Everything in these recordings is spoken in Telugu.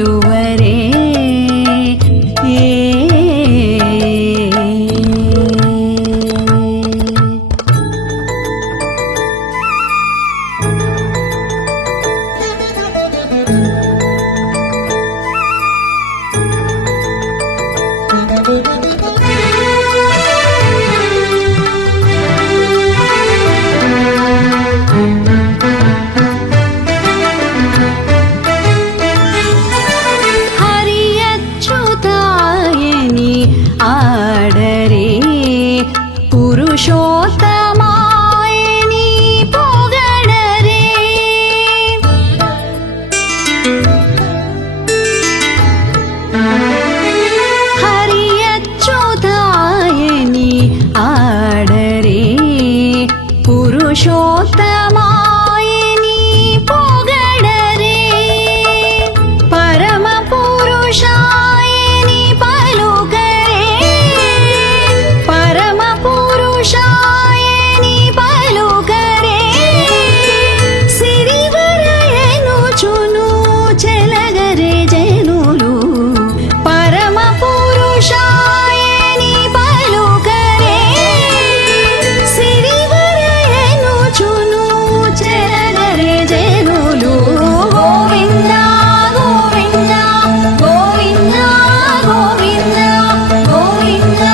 కొలువరే పురుషోత్తమాయని పొగడరే హరి అచ్యుతాయని ఆడరే పురుషోత్తమాయని పొగడరే పరమ పురుషాయని పలుకరే పరమ పురుషాయని పలుకరే సిరివరయనుచును చెలగరే జనులు పరమ పురుషాయని పలుకరే సిరివరయనుచును చెలగరే జనులు గోవింద గోవింద గోవింద గోవింద గోవింద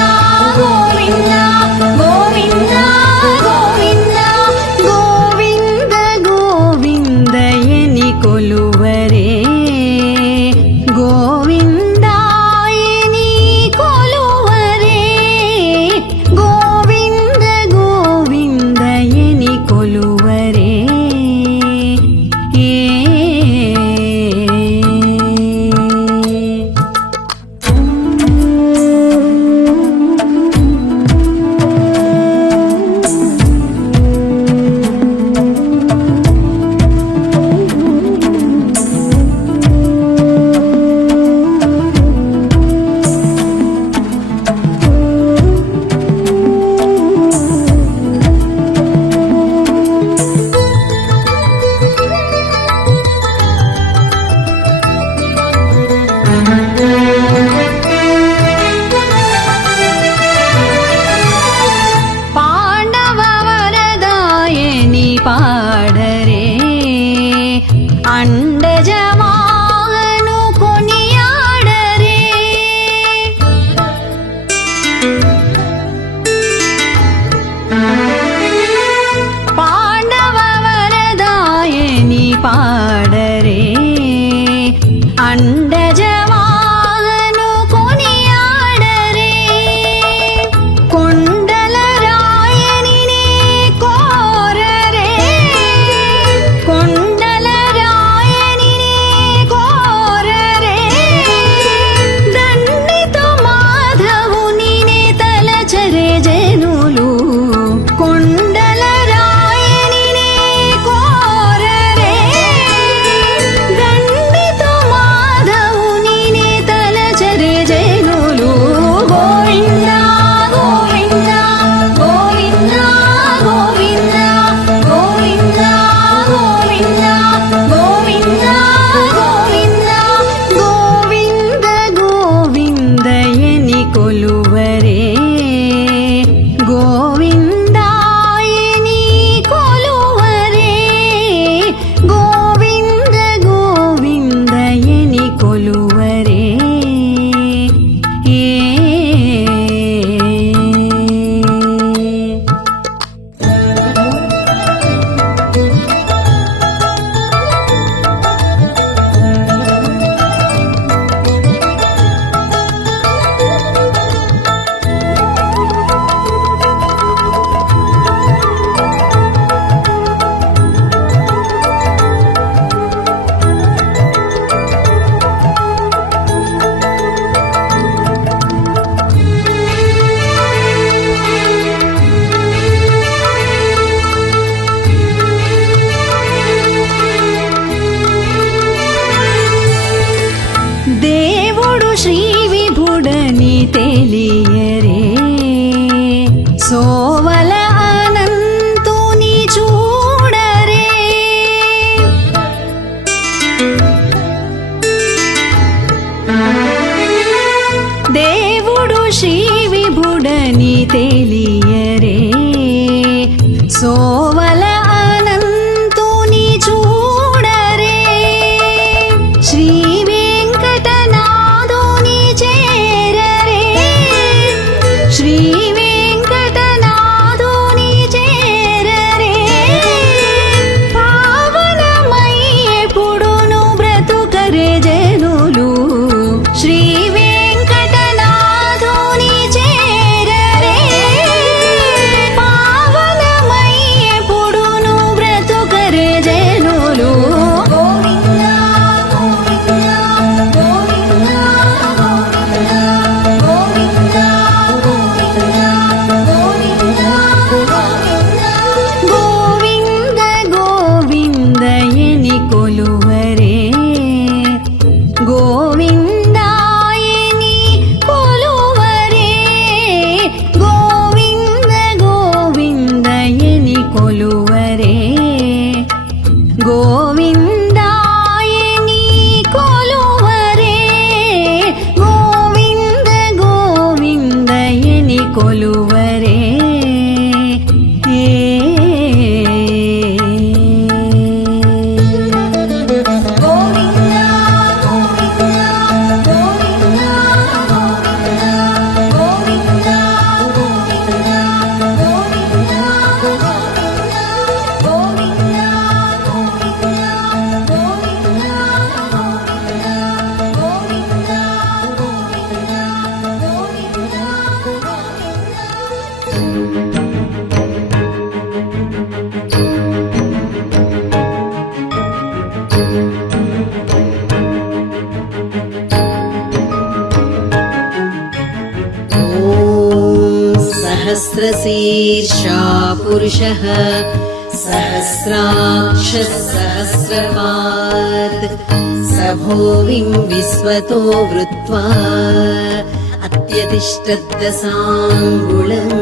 గోవింద గోవింద గోవింద గోవింద గోవిందయని కొలువరే గోవిందాయని కొలువరే గోవింద గోవిందయని కొలువరే పాడరే అండజమాను కొనియాడరే పాండవ వరదాయని పాడరే అండజమాను కొనియాడరే కొండల రాయనినే కోరరే కొండల రాయనినే కోరరే దండితో మాధవునినే తలచరే జనులు కొండల రాయనినే కోరరే దండితో మాధవునినే తలచరే జనులు గోవింద గోవింద గోవింద గోవింద గోవింద గోవింద గోవింద గోవింద గోవింద గోవిందయని కొలువరే గోవిందాయని కొలువరే గోవింద గోవిందయని కొలువరే దేవుడు శ్రీ విభుడని తెలియరే సోవల అనంతుని చూడరే తెలియరే సోవల అనంతుని చూడరే శ్రీ వెంకటనాథుని చేరరే శ్రీ వెంకటనాథుని చేరరే పావనమయ్యెప్పుడును బ్రతుకరే జనులు శ్రీ వెంకటనాథుని చేరరే పావనమయ్యెప్పుడును బ్రతుకరే జనులు గోవింద గోవింద గోవింద గోవింద గోవింద గోవింద ఎని కొలువరే గోవిందాయని కొలువరే గోవింద గోవిందయని కొలువరే గోవిందాయని కొలువరే గోవింద గోవిందయని కొలువరే सहस्रशीर्षा पुरुषः सहस्राक्षः सहस्रपात् स भूमिं विश्वतो वृत्वा अत्यतिष्ठद्दशाङ्गुलम्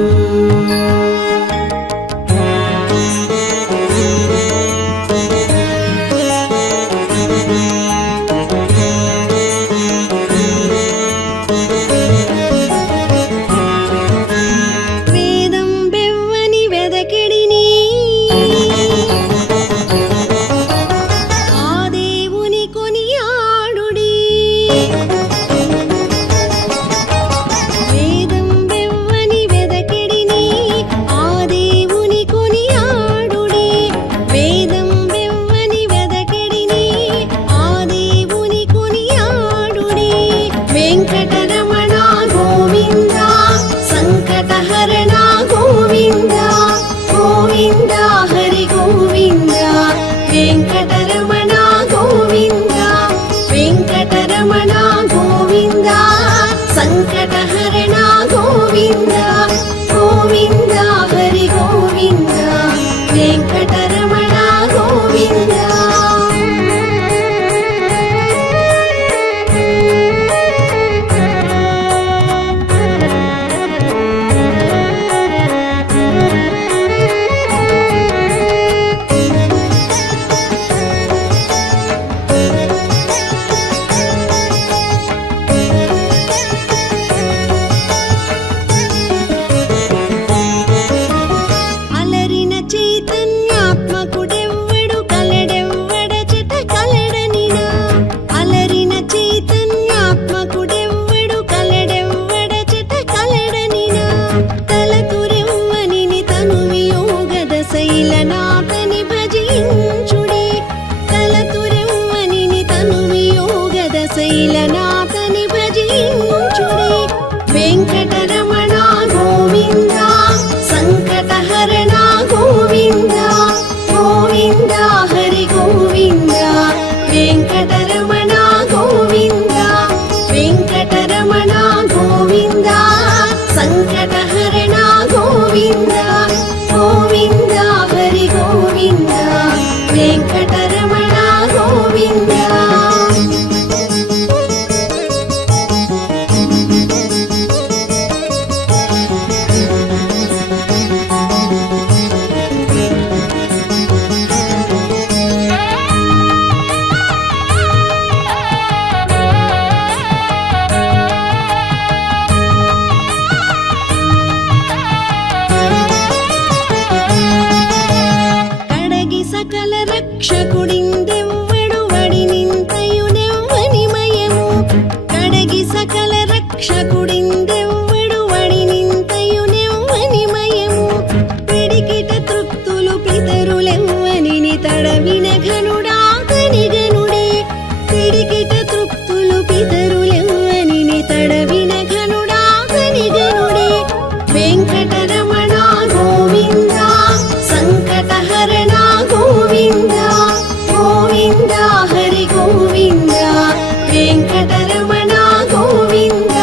వెంకటరమణ గోవింద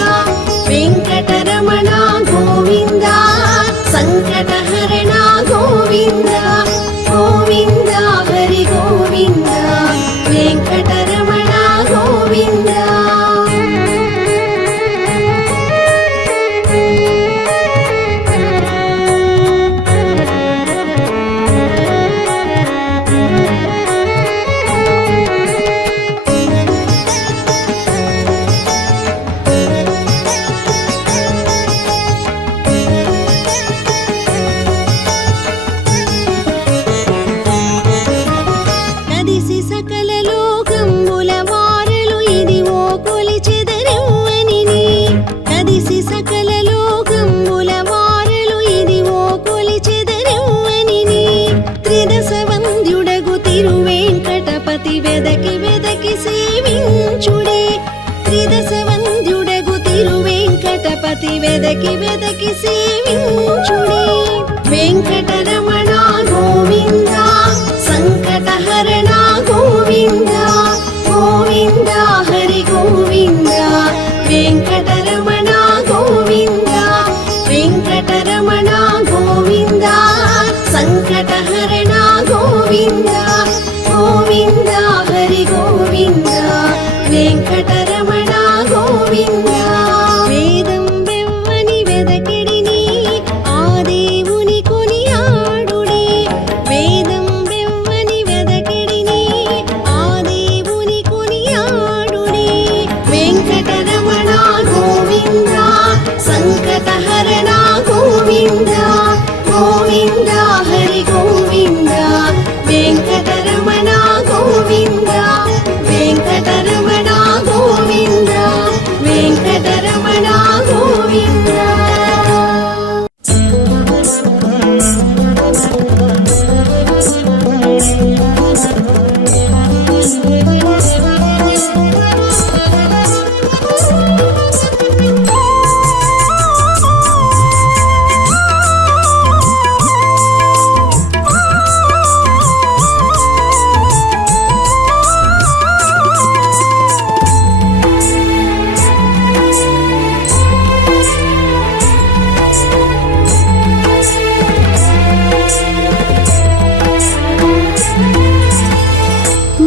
వెంకటరమణ గోవింద సంకటహరణ గోవింద గోవింద హరి గోవింద వెంకటరమణ గోవింద కదిసి సకల లోకంబుల మారలు ఇదివో కొలిచెదరెవ్వని కదిసి సకల లోకంబుల మారలు ఇదివో కొలిచెదరెవ్వని త్రిదశ వంద్యుడగు తిరువేంకటపతి వెదకి వెదకి సేవించుడే త్రిదశ వంద్యుడగు తిరువేంకటపతి వెదకి వెదకి సేవించుడే వెంకటరమణ గోవింద సంకటహరణ గోవింద గోవింద హరి గోవింద వెంకటరమణ గోవింద వెంకటరమణ గోవింద సంకటహరణ గోవింద గోవింద హరి గోవింద వెంకటరమణ గోవింద వేదం వెవ్వని వెదకిడిని ఆ దేవుని కొనియాడుడే వేదం వెవ్వని వెదకిడిని ఆ దేవుని కొనియాడుడే వెంకటరమణ గోవింద సంకటహరణ గోవింద గోవింద హరి గోవింద వెంకటరమణ గోవింద వెంకటరమణ గోవింద వెంకటరమణ గోవింద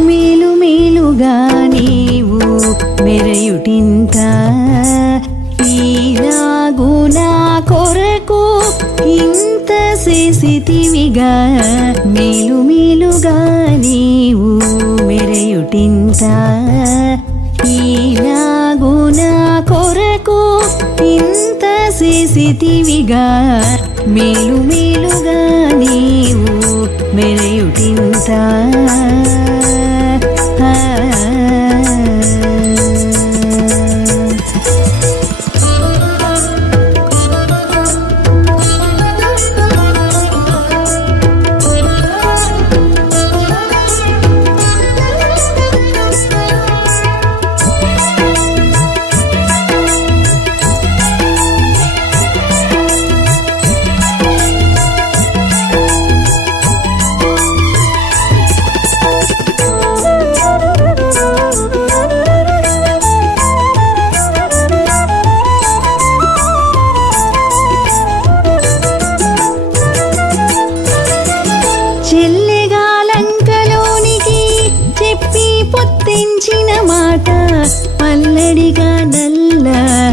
మేలు మేలుగా నీవు మెరయుటింత ఈలాగు నా కొరకు ఇంత చేసితివిగా మేలు మేలుగా నీవు మెరయుటింత ఈలాగు నా కొరకు ఇంత చేసితివిగా మేలు మేలుగా నీవు మెరయుటింత చెల్లెగాలంకలోనికి చెప్పి పొత్తించిన మాట పల్లడిగా నల్ల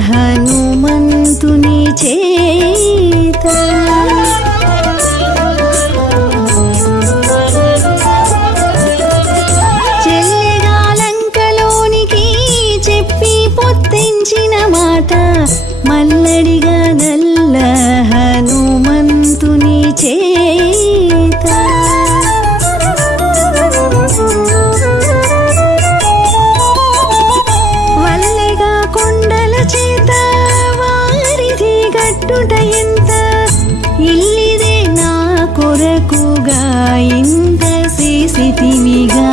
హనుమంతుని చేత చెల్లెగాలంకలోనికి చెప్పి పొత్తించిన మాట మల్లడిగా నల్ల హనుమంతుని చేత వల్లెగా కొండల చేత వారిది గట్టుట ఎంత ఇల్లిదే నా కొరకుగా ఇంత చేసితివిగా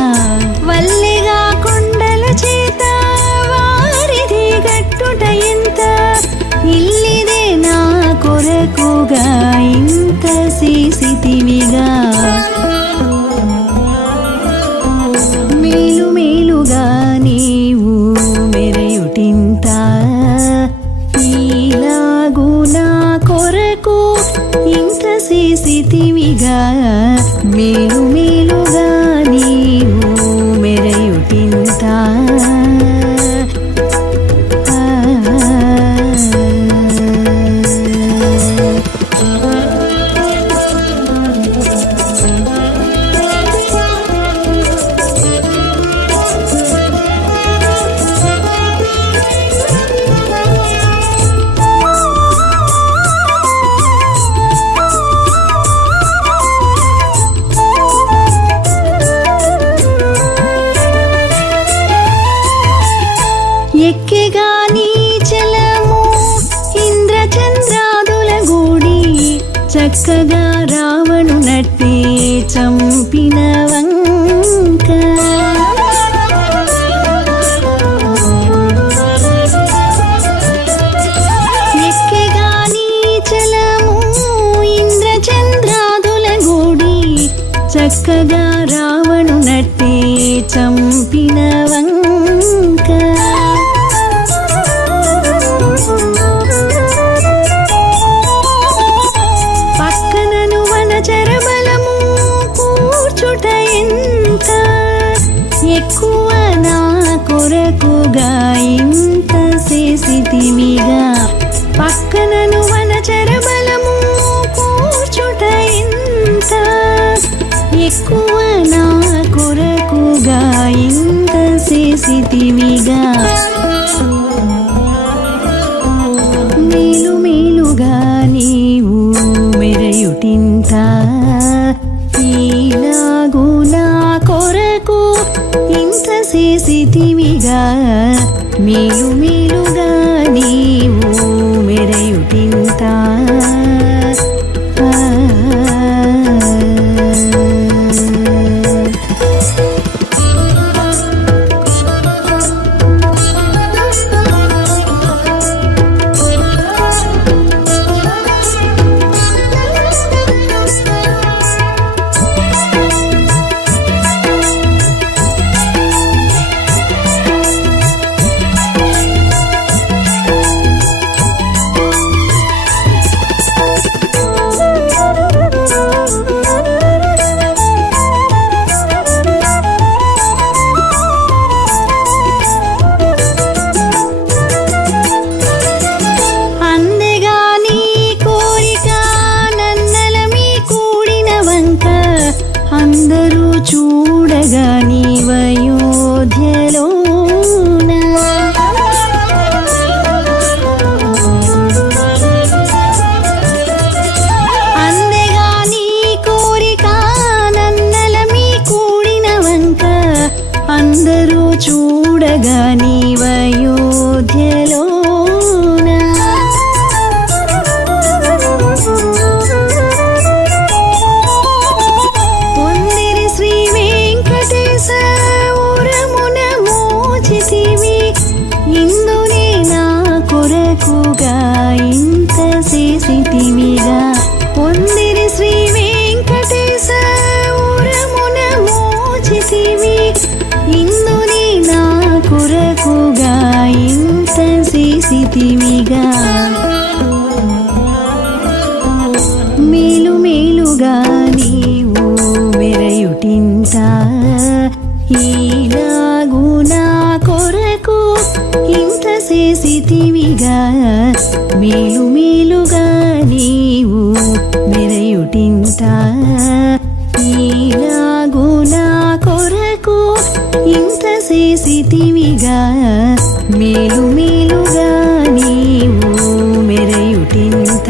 వల్లెగా కొండల చేత వారిది గట్టుట ఎంత ఇల్లిదే నా కొరకుగా ఇంత చేసితివిగా మేలు మేలుగా నీవు మెరే ఈలాగు నా కొరకు ఇంత చేసితివిగా మేలు మేలుగా నీవు మెరయుటింత ఎక్కెగా నీ చలము ఇంద్రచంద్రాదుల గూడి చక్కగా రావణు నట్టి చంపిన వంక ఎక్కెగా నీ చలము ఇంద్రచంద్రాదుల గూడి చక్కగా రావణు నట్టి చంపిన వంక పక్కనను వనచరబలము కూర్చుట ఎంత ఎక్కువ నా కొరకుగా ఇంత చేసితివిగా పక్కనను వనచరబలము కూర్చుట ఎంత ఎక్కువ నా కొరకుగా ఇంత చేసితివిగా మేలు మేలుగా నీవు మెరయుటింత ఈలాగు నా కొరకు ఇంత చేసితివిగా మేలు మేలుగా నీవు మెరయుటింత అందెగా నీ కోరిక నన్నల మీ కూడిన వంక అందరూ చూడగా నీవయోధ్యలోన అందెగా నీ కోరిక నన్నల మీ కూడిన వంక అందరూ చూడగా నీవయోధ్యలోన పొందిరి శ్రీ వెంకటేశ ఉరమున మోచితివి ఇందునే నా కొరకుగా ఇంత చేసితివిగా పొందిరి శ్రీ వెంకటేశ ఉరమున మోచితివి ఇందునే నా కొరకుగా ఇంత చేసితివిగా మేలు మేలుగా నీవు మెరయుటింత ఈలాగు నా కొరకు ఇంత చేసితివిగా మేలు మేలుగా నీవు మెరయుటింత ఈలాగు నా కొరకు ఇంత చేసితివిగా మేలు మేలుగా నీవు మెరయుటింత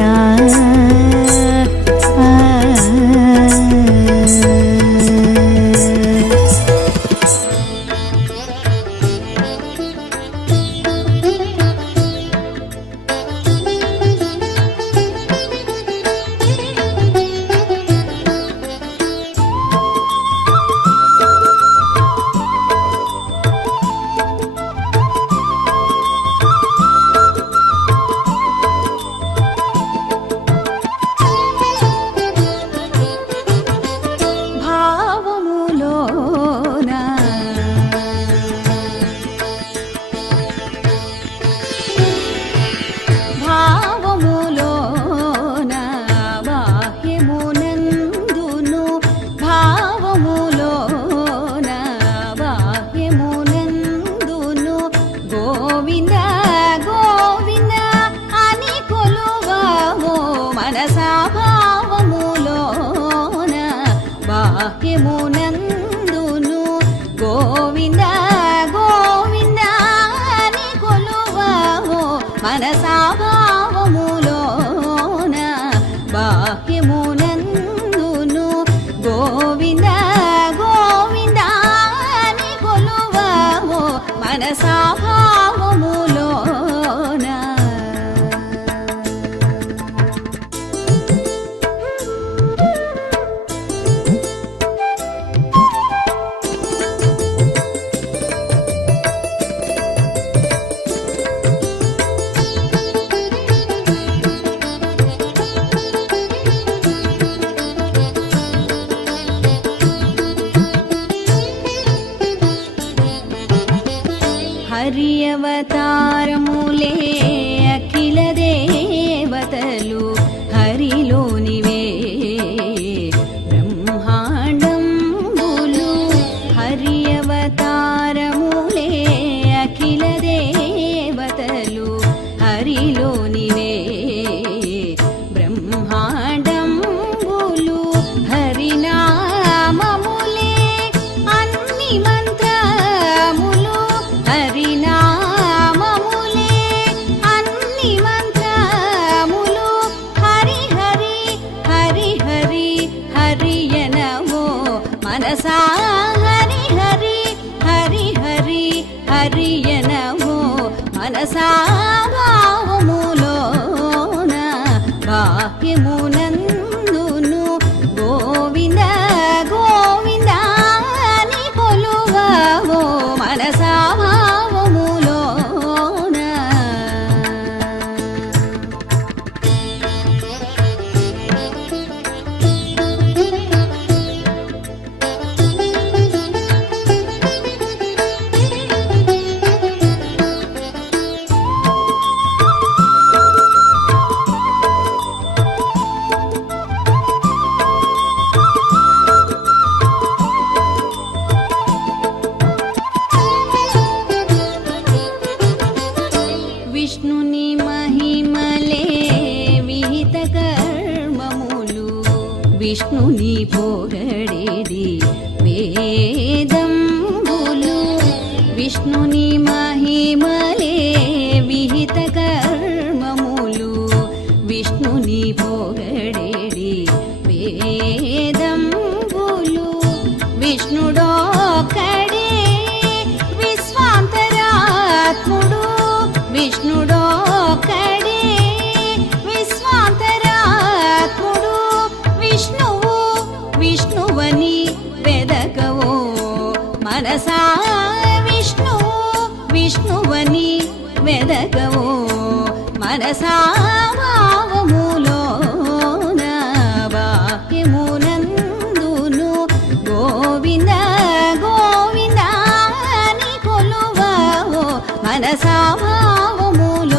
బాహ్యమునందును గోవింద గోవింద అని కొలువవో మనసా భావములోన బాహ్యమునందును గోవింద గోవింద అని కొలువవో మనసా భావములోన హరి అవతారములే అఖిల దేవతలు హరిలోనివే బ్రహ్మాండంబులు హరి అవతారములే అఖిల దేవతలు హరిలోనివే బ్రహ్మాండంబులు హరినామములే అన్ని మంత్రములు హరినామములే అన్ని మంత్రములు హరి హరి హరి హరి హరియనమో మనసా హరి హరి హరి హరి హరియనమో మనసా భావములోన బాహ్యమునందును గోవింద గోవింద అని కొలువవో మనసా భావములోన విష్ణుని మహిమలే విహిత కర్మములు విష్ణుని పొగడేది వేదంబులు విష్ణుని మహిమలే విహిత కర్మములు విష్ణుని పొగడేది వేదంబులు విష్ణుడొక్కడే విశ్వాంతరాత్ముడు విష్ణుడొక్కడే విశ్వాంతరాత్ముడు విష్ణువు విష్ణువని వెదకవో మనసా విష్ణువు విష్ణువని వెదకవో మనసా భావములోన బాహ్యమునందును గోవింద గోవింద అని కొలువవో మనసా భావములోన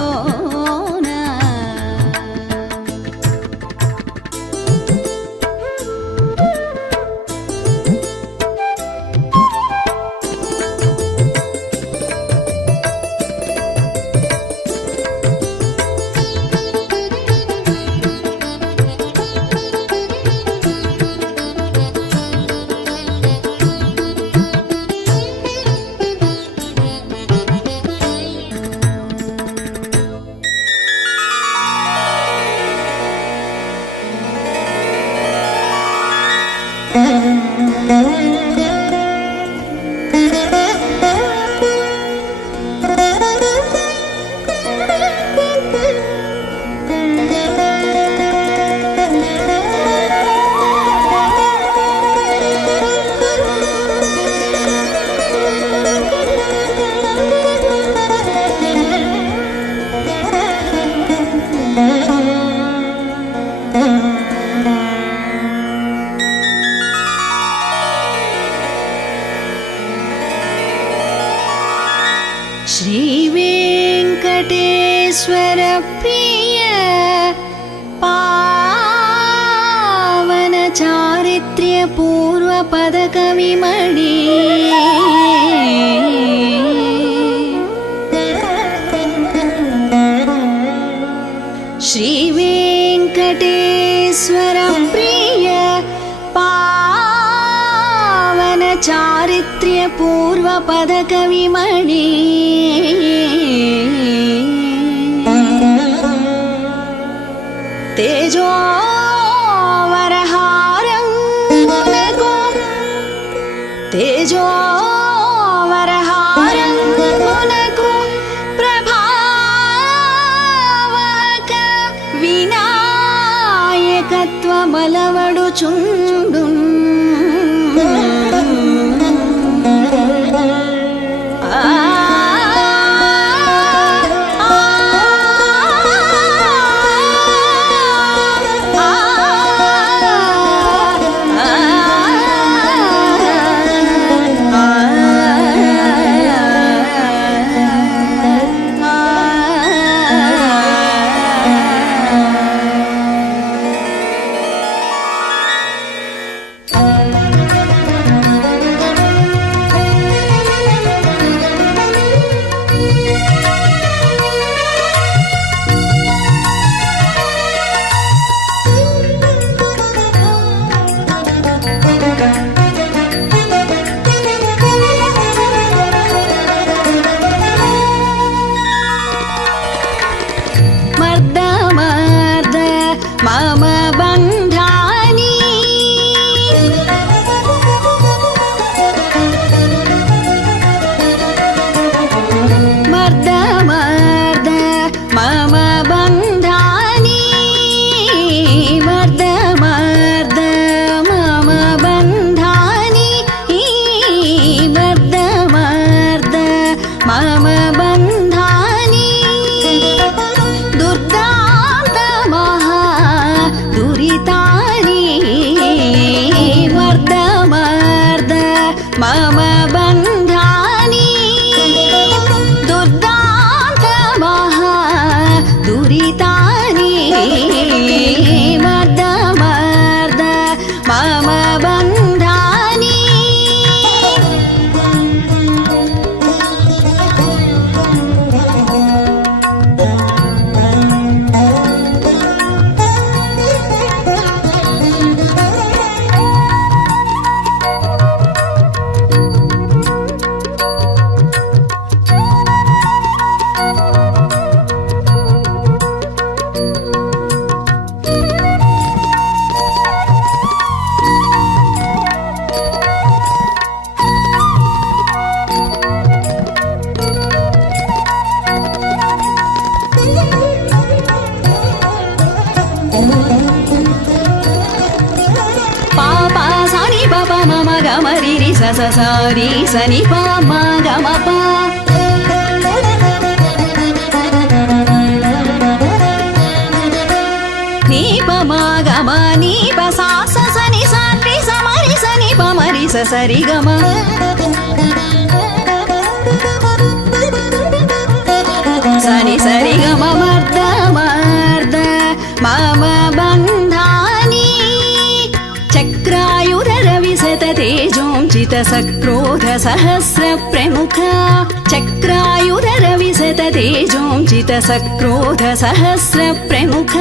శ్రీవేంకటేశ్వర ప్రియ పావన చారిత్ర్య పూర్వ పదక విమడి శ్రీవేంకటేశ్వర ప్రియ పావన पदकविमणि तेजोवरहारङ्गुनको तेजोवरहारङ्गुनको प्रभावक विनायकत्वमलवडुचुण्डुन् मम बन्धानि मर्द मर्द मम बन्धानि मर्द मर्द मम बन्धानि मर्द मर्द मम बन्धानि दुरितानि मर्द मर्द मम बन्धानि दुर्दान्त महा दुरितानि मर्द मर्द मम बन्धानि पापा सनि पप मम गमरि रि स स रि सनि प म गम प नि प म गम नि प सा स सनि स रि स म रि स नि प म रि स स रि ग म सनि स रि ग म मर्द मर्द मम बन्धानि चक्रायुधरविशत तेजोंचित सक्रोध सहस्र प्रमुख चक्रायुधरविशत तेजोंचित सक्रोध सहस्र प्रमुख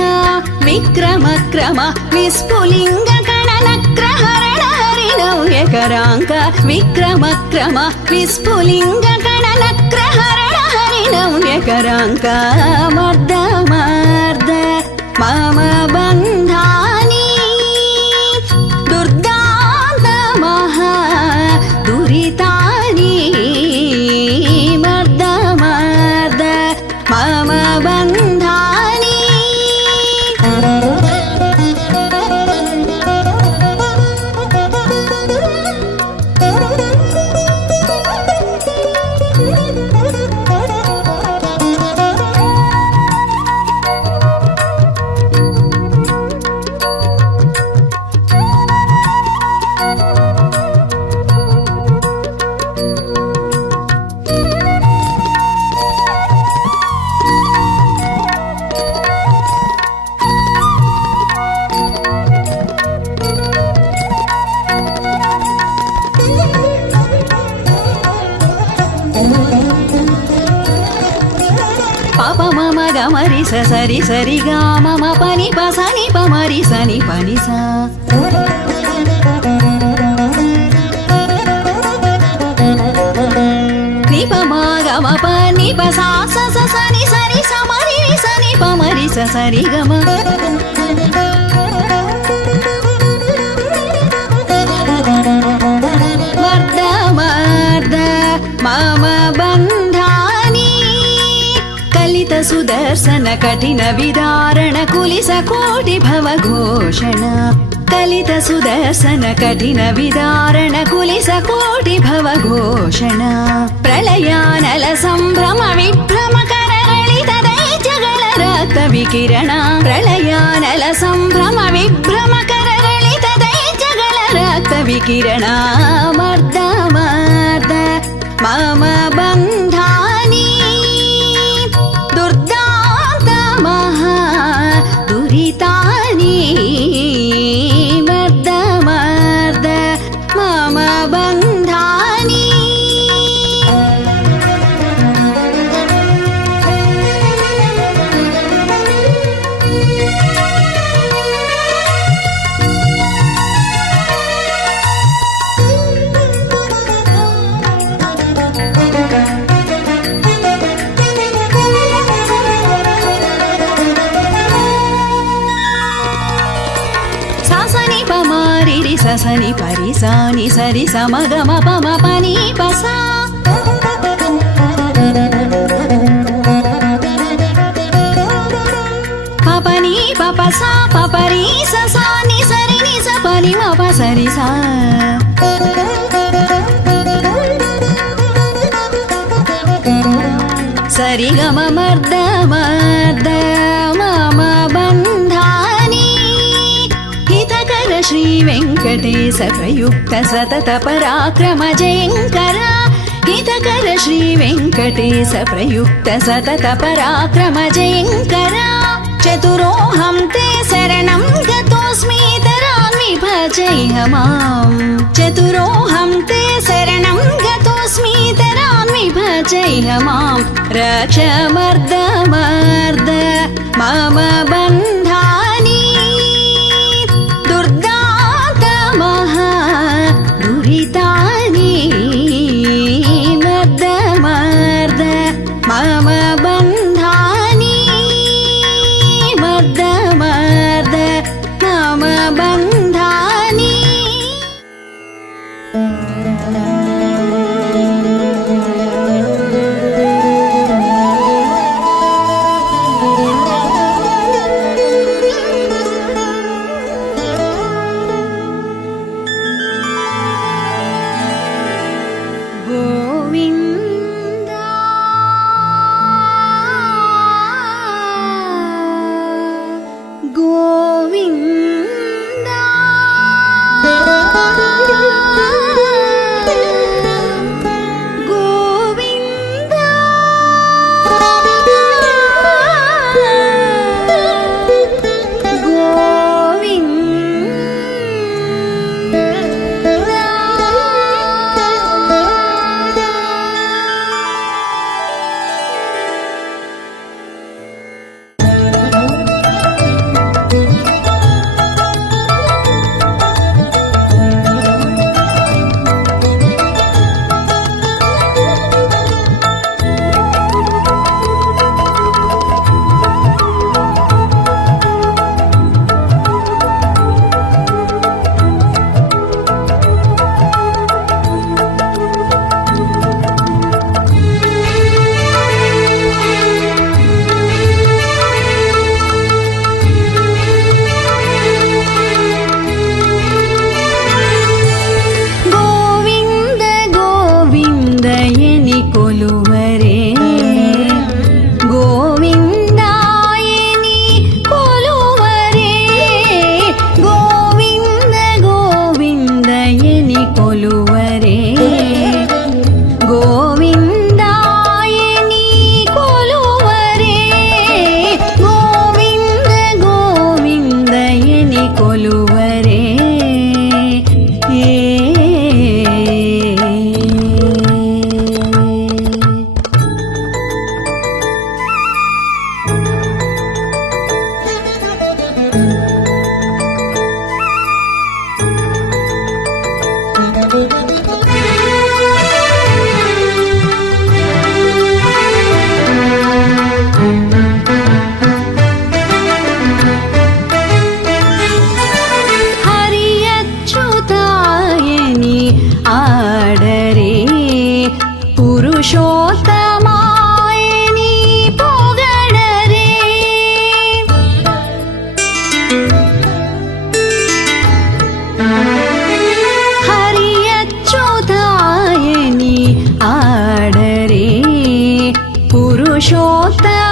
विक्रम क्रम विस्फुलिंग कणनक्रहरण हरिनव्यकराङ्क विक्रम क्रम विस्फुलिंग कणनक्रहरण हरिनव्यकराङ्क मर्द मर्द मम बन्धानि दुर्दान्त महा दुरितानि मर्द मर्द मम बन्धानि పాప మమ గమరి స సరి సరి గా మమ పని ప సని ప మరి సని పని స ని పమా గమ పని పసా సని సరి సమరి సని పమరి సరి గమ మర్ద మర్ద మమ బంధాని కలిత సుదర్శన కఠిన విదారణ కులిస కోటి భవ ఘోషణ కలిత సుదర్శన కఠిన విదారణ కులిస కోటి భవ ఘోషణ ప్రళయానల సంభ్రమ విభ్రమ కరళిత దైత్యಗಳ ರಕ್ತ ವಿಕಿರಣ ಪ್ರಳಯಾನಲ ಸಂಭ್ರಮ ವಿಭ್ರಮ ಕರಳಿತ ದೈತ್ಯಗಳ ರಕ್ತ ವಿಕಿರಣ ಮರ್ದ ಮರ್ದ ಮಮ ಬಂಧಾನಿ ದುರ್ದಾಂತ ಮಹಾ ದುರಿತಾನಿ ಮರ್ದ ಮರ್ದ ಮಮ ಬಂಧಾನಿ సని పరి సాని సరి సమగమ పమ పని పసా పపని పపసా పపరి ససాని సరి ని సపని మప సరి సా సరి గమ మర్ద మర్ద మమ బంధాని హితకర శ్రీ వెంకటేశ ప్రయుక్త సతత పరాక్రమ జయంకర హితకర శ్రీ వెంకటేశ ప్రయుక్త సతత పరాక్రమ జయంకర చతురోహం తే శరణం గతోస్మితరాన్వి భజైహ మాం చతురోహం తే శరణం గతోస్మితరాన్వి భజైహ మాం రక్ష మర్ద మర్ద మమ బంధాని దుర్దాంత మహా దురితాని మర్ద మర్ద మమ బంధాని మర్ద మర్ద మమ బంధాని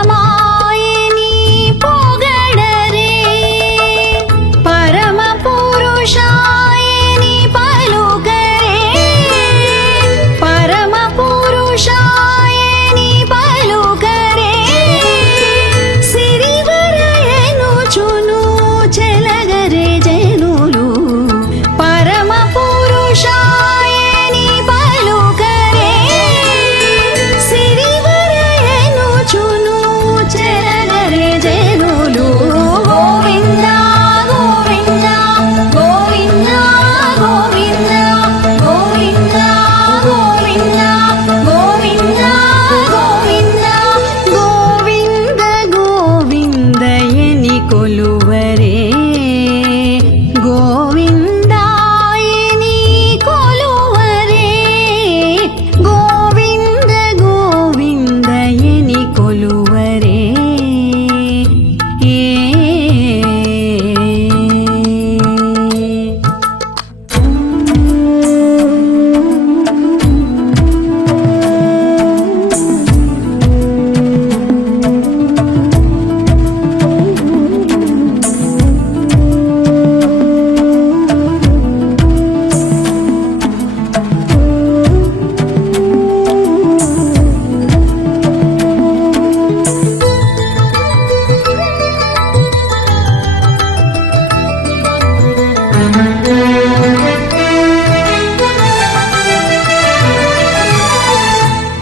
మాయని పొగడరే పరమ పురుషాయని పలుకరే పరమ పురుషాయని పలుకరే సిరివరయను చును చెలగరే జనులు పరమ పురుషాయని పలుకరే సిరివరయను చును చెలగరే జనులు గోవింద గోవింద గోవింద గోవింద గోవింద గోవింద గోవింద గోవింద గోవింద గోవిందయని కొలువరే గోవిందాయని కొలువరే గోవింద గోవిందయని కొలువరే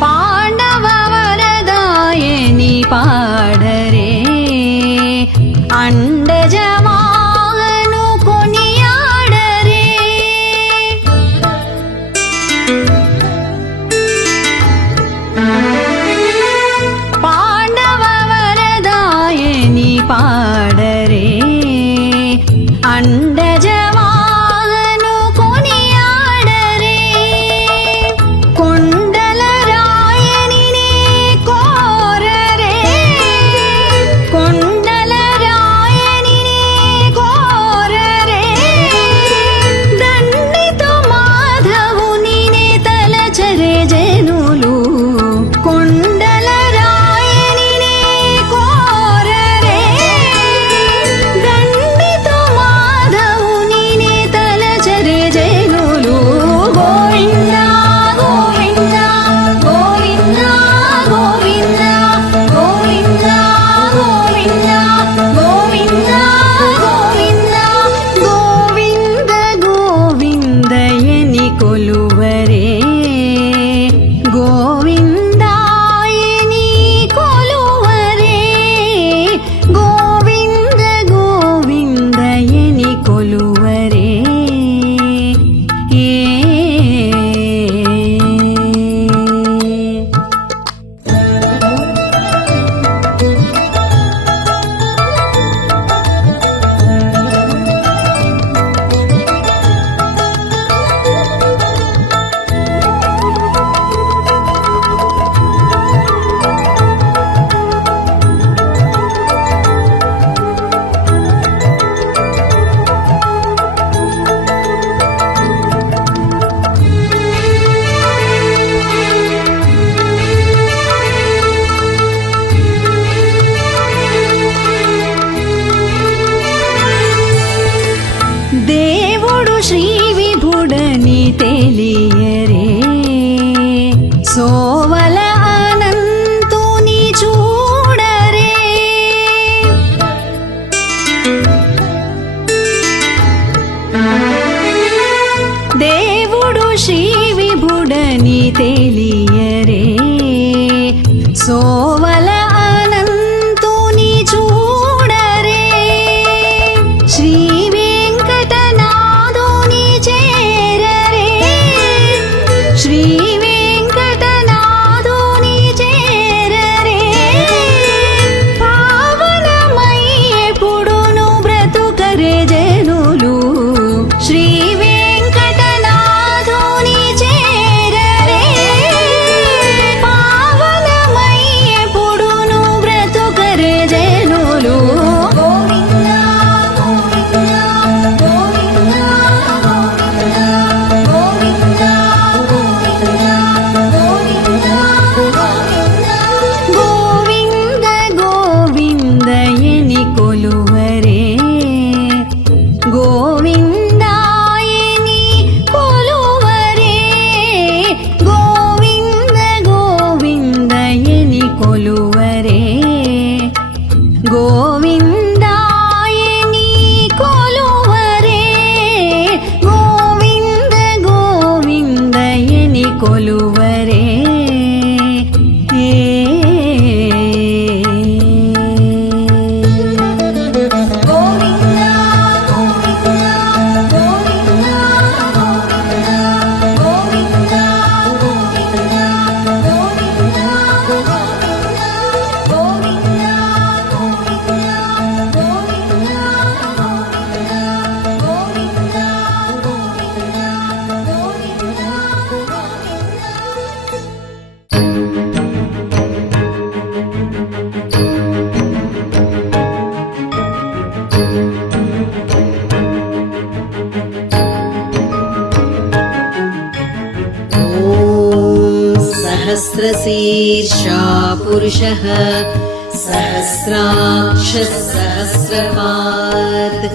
పాండవ వరదాయని పాడరే అండజమాను కొనియాడరే పాండవ వరదాయని పాడరే అండజమాను కొనియాడరే కొండల రాయనినే కోరరే కొండల రాయనినే కోరరే దండితో మాధవునినే తలచరే జనులు కొండల రాయనినే కోరరే దండితో మాధవునినే తలచరే జనులు గోవింద గోవింద గోవింద గోవింద గోవింద గోవింద గోవింద గోవింద గోవింద గోవిందయని కొలువరే గోవిందాయని కొలువరే గోవింద గోవిందయని కొలువరే దేవుడు శ్రీ విభుడని తెలియరే సోవల అనంతుని చూడరే దేవుడు శ్రీ విభుడని తెలియరే సోవల అనంతుని చూడరే శ్రీ వెంకటనాథుని చేరరే శ్రీ వెంకటనాథుని सहस्रशीर्षा पुरुषः सहस्राक्षः सहस्रपात्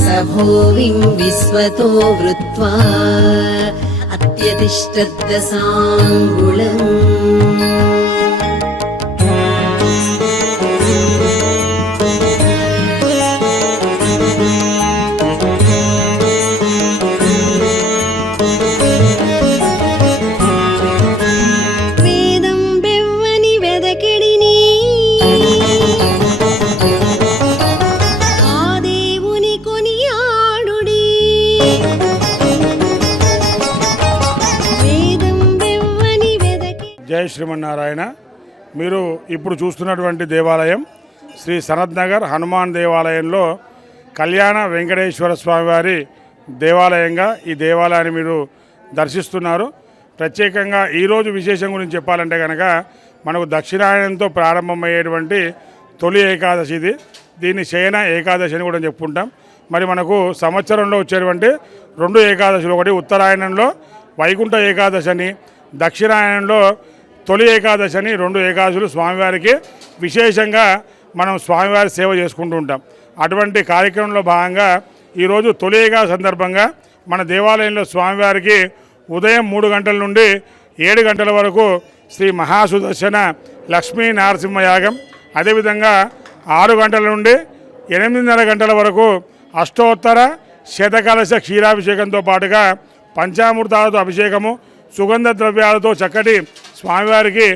स भूमिं विश्वतो वृत्वा अत्यतिष्ठद्दशाङ्गुलम् వేదం బెవ్వని వెదకిడిని ఆ దేవుని కొనియాడుడి వేదం బెవ్వని వెదకి జై శ్రీమన్నారాయణ. మీరు ఇప్పుడు చూస్తున్నటువంటి దేవాలయం శ్రీ సనత్ నగర్ హనుమాన్ దేవాలయంలో కళ్యాణ వెంకటేశ్వర స్వామివారి దేవాలయంగా ఈ దేవాలయాన్ని మీరు దర్శిస్తున్నారు. ప్రత్యేకంగా ఈరోజు విశేషం గురించి చెప్పాలంటే కనుక మనకు దక్షిణాయనంతో ప్రారంభమయ్యేటువంటి తొలి ఏకాదశి ఇది. దీన్ని శయన ఏకాదశి అని కూడా చెప్పుకుంటాం. మరి మనకు సంవత్సరంలో వచ్చేటువంటి 2 ఏకాదశులు, ఒకటి ఉత్తరాయణంలో వైకుంఠ ఏకాదశి అని, దక్షిణాయనంలో తొలి ఏకాదశి అని 2 ఏకాదశులు స్వామివారికి విశేషంగా మనం స్వామివారి సేవ చేసుకుంటూ ఉంటాం. అటువంటి కార్యక్రమంలో భాగంగా ఈరోజు తొలి ఏకాదశి సందర్భంగా మన దేవాలయంలో స్వామివారికి ఉదయం 3 గంటల నుండి 7 గంటల వరకు శ్రీ మహాసుదర్శన లక్ష్మీ నరసింహ యాగం, అదేవిధంగా 6 గంటల నుండి 8:30 గంటల వరకు అష్టోత్తర శతకలశ క్షీరాభిషేకంతో పాటుగా పంచామృతాలతో అభిషేకము, సుగంధ ద్రవ్యాలతో చక్కటి స్వామివారికి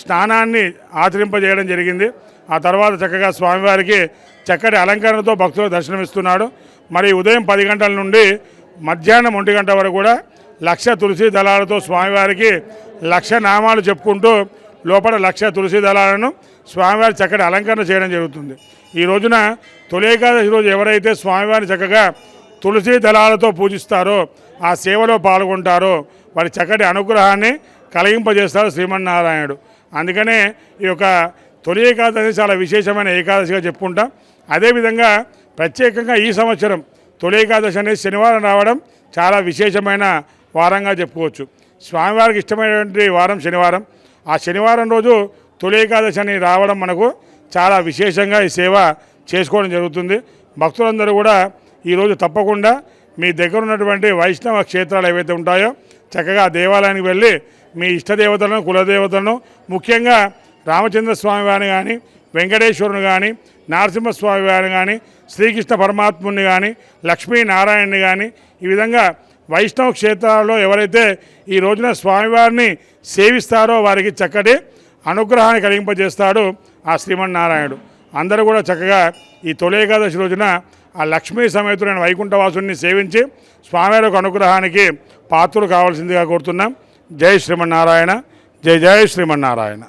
స్నానాన్ని ఆచరింపజేయడం జరిగింది. ఆ తర్వాత చక్కగా స్వామివారికి చక్కటి అలంకరణతో భక్తులకు దర్శనమిస్తున్నాడు. మరి ఉదయం 10 గంటల నుండి మధ్యాహ్నం 1 గంట వరకు కూడా 1,00,000 తులసి దళాలతో స్వామివారికి 1,00,000 నామాలు చెప్పుకుంటూ లోపల 1,00,000 తులసి దళాలను స్వామివారి చక్కటి అలంకరణ చేయడం జరుగుతుంది. ఈ రోజున తొలి ఏకాదశి రోజు ఎవరైతే స్వామివారిని చక్కగా తులసి దళాలతో పూజిస్తారో, ఆ సేవలో పాల్గొంటారో వారి చక్కటి అనుగ్రహాన్ని కలిగింపజేస్తాడు శ్రీమన్నారాయణుడు. అందుకనే ఈ యొక్క తొలి ఏకాదశి చాలా విశేషమైన ఏకాదశిగా చెప్పుకుంటాం. అదేవిధంగా ప్రత్యేకంగా ఈ సంవత్సరం తొలి ఏకాదశి అనేది శనివారం రావడం చాలా విశేషమైన వారంగా చెప్పుకోవచ్చు. స్వామివారికి ఇష్టమైనటువంటి వారం శనివారం. ఆ శనివారం రోజు తొలి ఏకాదశి అని రావడం మనకు చాలా విశేషంగా ఈ సేవ చేసుకోవడం జరుగుతుంది. భక్తులందరూ కూడా ఈరోజు తప్పకుండా మీ దగ్గర ఉన్నటువంటి వైష్ణవ క్షేత్రాలు ఏవైతే ఉంటాయో చక్కగా దేవాలయానికి వెళ్ళి మీ ఇష్టదేవతలను, కులదేవతలను, ముఖ్యంగా రామచంద్ర స్వామి వారిని కానీ, వెంకటేశ్వరుని కానీ, నరసింహస్వామి వారిని కానీ, శ్రీకృష్ణ పరమాత్ముని కానీ, లక్ష్మీనారాయణని కానీ, ఈ విధంగా వైష్ణవ క్షేత్రాల్లో ఎవరైతే ఈ రోజున స్వామివారిని సేవిస్తారో వారికి చక్కటి అనుగ్రహాన్ని కలిగింపజేస్తాడు ఆ శ్రీమన్నారాయణుడు. అందరూ కూడా చక్కగా ఈ తొలి ఏకాదశి రోజున ఆ లక్ష్మీ సమేతుడైన వైకుంఠవాసుని సేవించి స్వామివారి యొక్క అనుగ్రహానికి పాత్రలు కావాల్సిందిగా కోరుతున్నాం. జై శ్రీమన్నారాయణ. జై జై శ్రీమన్నారాయణ.